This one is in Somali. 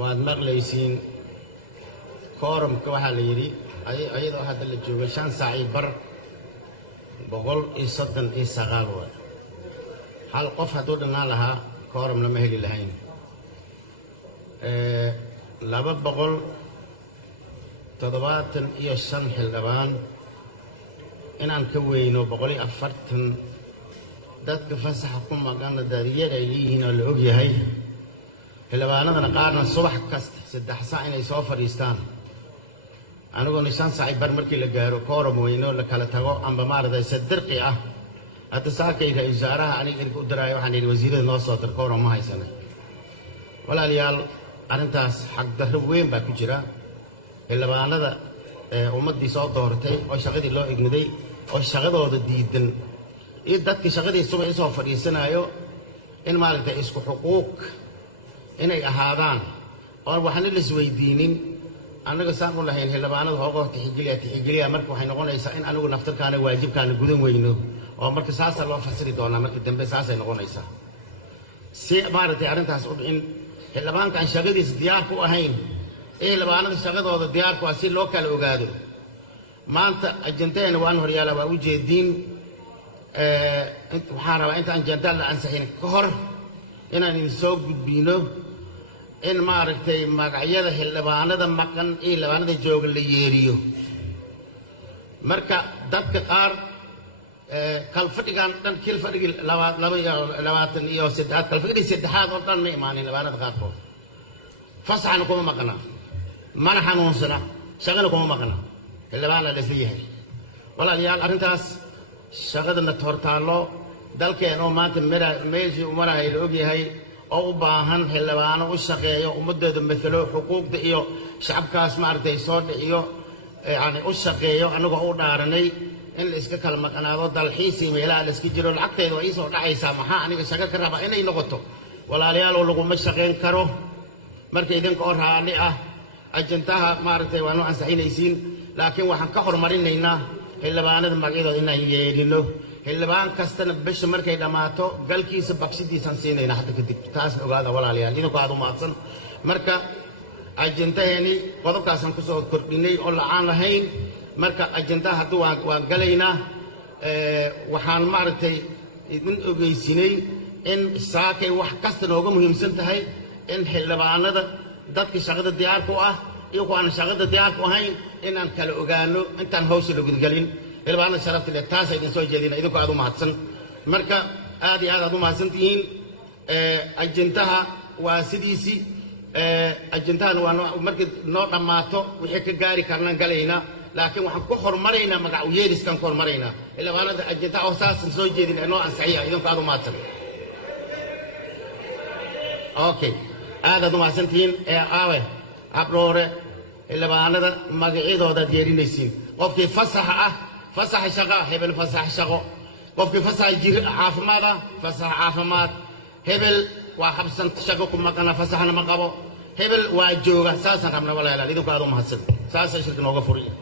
waad maqlaysiin koorumka waxaa la yidhi ayadoo hadda la joogo 5 saac iyo bar 139 waay hal qof hadduu dhanaan lahaa koorum lama heli lahayn 275 xildhibaan inaan ka weyno 140 dadka fasaxa ku maqan daadiyada ay leeyihiin oo la og yahay xildhibaanadana qaarna subax kasta 3 saac inay soo fadhiistaan anigoo 5 saac bar markii la gaaro koorum weyno la kala tago amba maarday sadirqi ah hadda saakay ra'iisul wasaaraha aniga u diraayo waxaan yidhi wasiirada noo soo dir koorum ma haysana walaalayaal arrintaas xaq darro weyn baa ku jira xildhibaanada ummadii soo doortay oo shaqadii loo igniday oo shaqadooda diidan iyo dadkii shaqadii subax soo fadhiisanayo in maaragtay isku xuquuq inay ahaadaan oo waxna la isweydiinin annaga saan u lahayn xildhibaanada hoogo tixgeliya marka waxay noqonaysaa in anigu naftarkaana waajibkaana gudan weyno oo marka saasa loo fasiri doonaa markii dambe saasay noqonaysaa si maaragtay arrintaas u dhicin xildhibaankan shaqadiisa diyaar ku ahayn xildhibaanada shaqadooda diyaar ku ah si loo kala ogaado maanta ajandadeena waan horyaala waa u jeediin waxaan rabaa intaan ajanda la ansixin ka hor inaan idin soo gudbino in maaragtay magacyada xildhibaanada maqan iyo xildhibaanada jooga la yeeriyo marka dadka qaar kalfadhigan dhan kil fadhigi 23 kalfadhigi saddexaad oo dhan ma imaanin xildhibaanada qaarkood fasaxna kuma maqna mana xanuunsana shaqana kuma maqna xildhibaana la fiyahay walaalayaal arrintaas shaqadana hortaalo dalkeen oo maanta meeshii umarahay la og yahay oo u baahan xildhibaano u shaqeeyo ummadooda matalo xuquuqda iyo shacabkaas maaragtay soo dhiciyo yani u shaqeeyo anagoo u dhaaranay in la iska kala maqnaado dalxiis iyo meelaha la iska jiro lacagteeda waa ii soo dhacaysaa maxaa aniga shaqo ka raba inay noqoto walaalayaal oo laguma shaqayn karo marka idinka oo raalli ah ajantaha maaragtay waanu ansaxinaysiin laakiin waxaan ka hormarinaynaa xildhibaanada magacyadooda inaan yeedhino xildhibaan kastana bisha markay dhammaato galkiisa bakshidiisaan siinayna hadda kadib taas ogaada walaalayaal idinku aad u mahadsan marka ajantaheeni qodobkaasaan ku soo kordhinay oo la'aan lahayn marka ajandaha hadduu waan galaynaa waxaan maaragtay idin ogeysinay in saakay wax kasta nooga muhiimsan tahay in xildhibaanada dadka shaqada diyaarku ah iyo kuwaan shaqada diyaarku ahayn inaan kala ogaano intaan hawsha la gudgalin xildhibaanada sharafta leh taas idin soo jeedina idinku aad u mahadsan marka aad iyo aad u mahadsan tihiin ajandaha waa sidiisii ajandahan waa markii noo dhammaato wixii ka gaari karnaan galaynaa laakiin waxaan ku hormaraynaa magac u yeeriskan ku hormaraynaa xildhibaanada ajandaha oo saasan soo jeedin noo ansixiya idinku aad u mahadsan okay aadaad u mahadsantihiin aawe abroore xildhibaanada magacyadoodaad yeerinaysiin qofkii fasaxa ah fasaxa shaqo hebel fasaxa shaqo qofkii fasaxa jir caafimaad ah fasaxa caafimaad hebel waa habsan shaqo ku maqana fasaxna ma qabo hebel waa jooga saasaan rabnaa walaalayaal idinku aad u mahadsan saasaan shirka nooga furiya